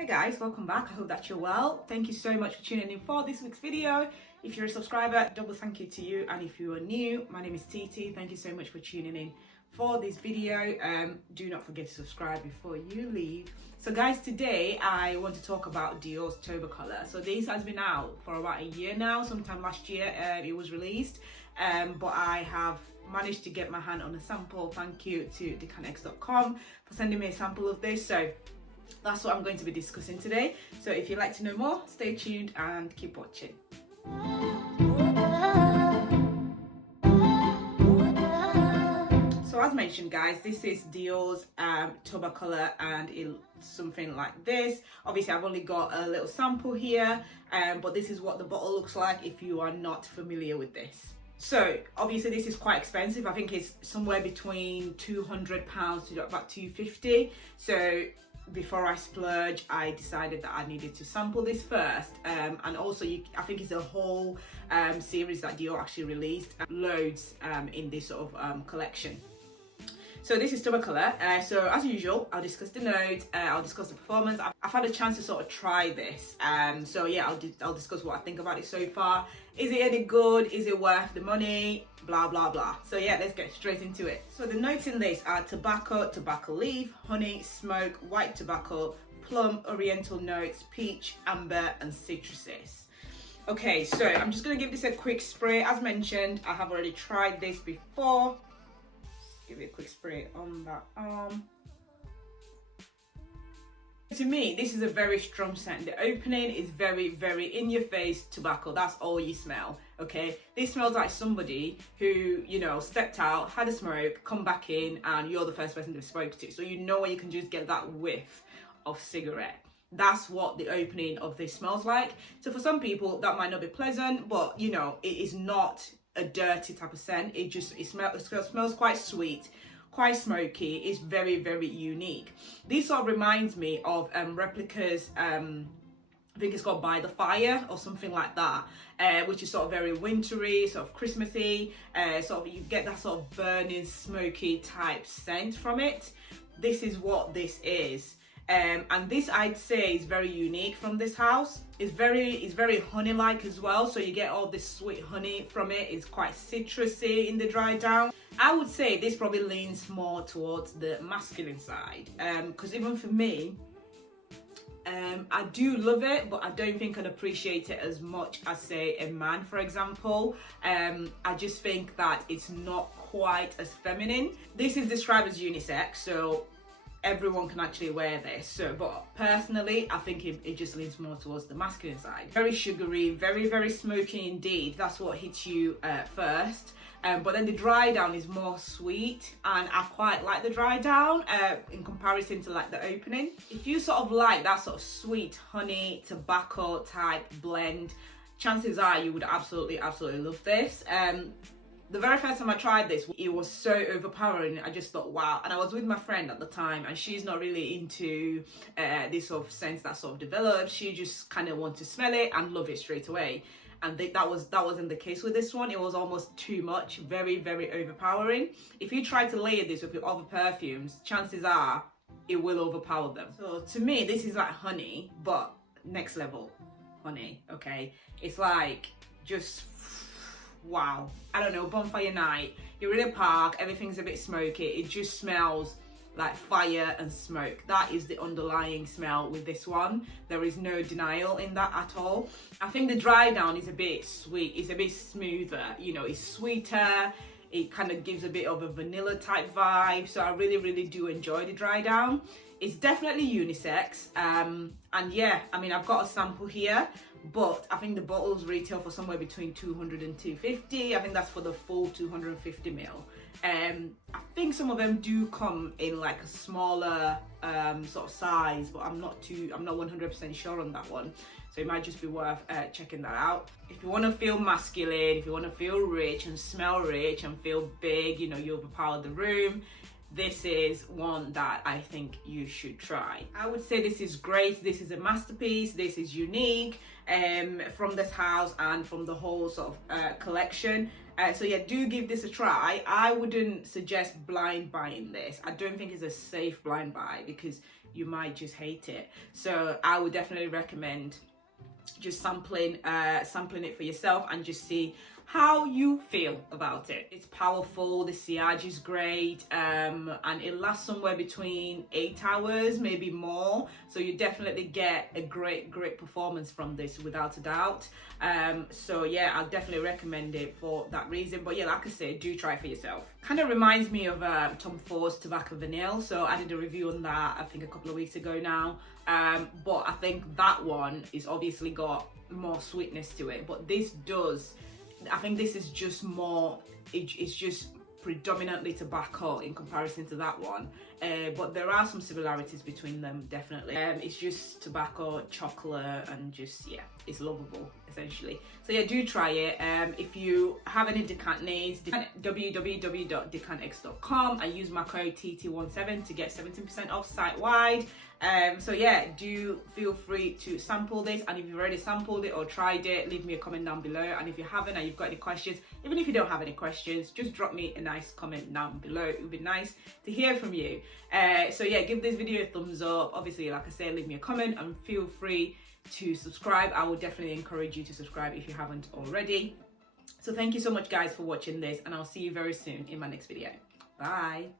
Hey guys, welcome back. I hope that you're well. Thank you so much for tuning in for this week's video. If you're a subscriber, double thank you to you. And if you are new, my name is Titi. Thank you so much for tuning in for this video. Do not forget to subscribe before you leave. So guys, today I want to talk about DIOR'S TOBACOLOR. So this has been out for about a year now. Sometime last year it was released, but I have managed to get my hand on a sample. Thank you to decanx.com for sending me a sample of this. So that's what I'm going to be discussing today. So if you'd like to know more, stay tuned and keep watching. So as mentioned guys, this is DIOR'S TOBACOLOR and it's something like this. Obviously I've only got a little sample here, but this is what the bottle looks like if you are not familiar with this. So obviously this is quite expensive. I think it's somewhere between £200 to about £250. So before I splurge, I decided that I needed to sample this first, and also I think it's a whole series that Dior actually released, loads in this sort of collection. So this is TOBACOLOR. So as usual, I'll discuss the notes, I'll discuss the performance. I've had a chance to sort of try this, so yeah, I'll discuss what I think about it so far. Is it any good? Is it worth the money? Blah blah blah. So yeah, let's get straight into it. So the notes in this are tobacco, tobacco leaf, honey, smoke, white tobacco, plum, oriental notes, peach, amber, and citruses. Okay, so I'm just gonna give this a quick spray. As mentioned, I have already tried this before. Give it a quick spray on that arm. To me, this is a very strong scent. The opening is very, very in your face tobacco. That's all you smell, okay? This smells like somebody who, you know, stepped out, had a smoke, come back in, and you're the first person they spoke to. So you know where you can just get that whiff of cigarette. That's what the opening of this smells like. So for some people, that might not be pleasant, but you know, it is not a dirty type of scent. It smells quite sweet, quite smoky. It's very, very unique. This sort of reminds me of Replica's I think it's called By the Fire or something like that, which is sort of very wintry, sort of Christmassy, sort of you get that sort of burning smoky type scent from it. This is what this is. And this I'd say is very unique from this house. It's very honey-like as well, so you get all this sweet honey from it. It's quite citrusy in the Drydown. I would say this probably leans more towards the masculine side, because even for me, I do love it, but I don't think I'd appreciate it as much as say a man, for example. I just think that it's not quite as feminine. This is described as unisex, so everyone can actually wear this. So, but personally, I think it just leans more towards the masculine side. Very sugary, very, very smoky indeed. That's what hits you first. But then the Drydown is more sweet, and I quite like the Drydown in comparison to like the opening. If you sort of like that sort of sweet honey tobacco type blend, chances are you would absolutely love this. The very first time I tried this, it was so overpowering. I just thought, wow. And I was with my friend at the time, and she's not really into this sort of scent that sort of develops. She just kind of wants to smell it and love it straight away. And that wasn't the case with this one. It was almost too much, very, very overpowering. If you try to layer this with your other perfumes, chances are it will overpower them. So to me, this is like honey, but next level honey, okay? It's like just wow. I don't know, bonfire night, you're in a park, everything's a bit smoky, it just smells like fire and smoke. That is the underlying smell with this one. There is no denial in that at all. I think the Drydown is a bit sweet, it's a bit smoother, you know, it's sweeter, it kind of gives a bit of a vanilla type vibe. So I really, really do enjoy the Drydown. It's definitely unisex, and yeah, I mean, I've got a sample here, but I think the bottles retail for somewhere between 200 and 250. I think that's for the full 250 ml. I think some of them do come in like a smaller sort of size, but I'm not 100% sure on that one. So it might just be worth checking that out. If you want to feel masculine, if you want to feel rich and smell rich and feel big, you know, you overpower the room, this is one that I think you should try. I would say this is great. This is a masterpiece. This is unique from this house and from the whole sort of collection. So yeah, do give this a try. I wouldn't suggest blind buying this. I don't think it's a safe blind buy because you might just hate it. So I would definitely recommend just sampling it for yourself and just see how you feel about it. It's powerful, the sillage is great, and it lasts somewhere between 8 hours, maybe more. So you definitely get a great performance from this without a doubt. So yeah, I'll definitely recommend it for that reason. But yeah, like I say, do try it for yourself. Kind of reminds me of Tom Ford's Tobacco Vanille. So I did a review on that, I think a couple of weeks ago now. But I think that one is obviously got more sweetness to it, but this does. I think this is just more, it's just predominantly tobacco in comparison to that one, but there are some similarities between them, definitely. It's just tobacco, chocolate, and just, yeah, it's lovable essentially. So yeah, do try it. If you have any decant needs, www.decantx.com and use my code TT17 to get 17% off site-wide. So yeah, do feel free to sample this, and if you've already sampled it or tried it, leave me a comment down below. And if you haven't and you've got any questions, even if you don't have any questions, just drop me a nice comment down below. It would be nice to hear from you. So yeah, give this video a thumbs up. Obviously, like I said, leave me a comment and feel free to subscribe. I would definitely encourage you to subscribe if you haven't already. So thank you so much guys for watching this, and I'll see you very soon in my next video. Bye.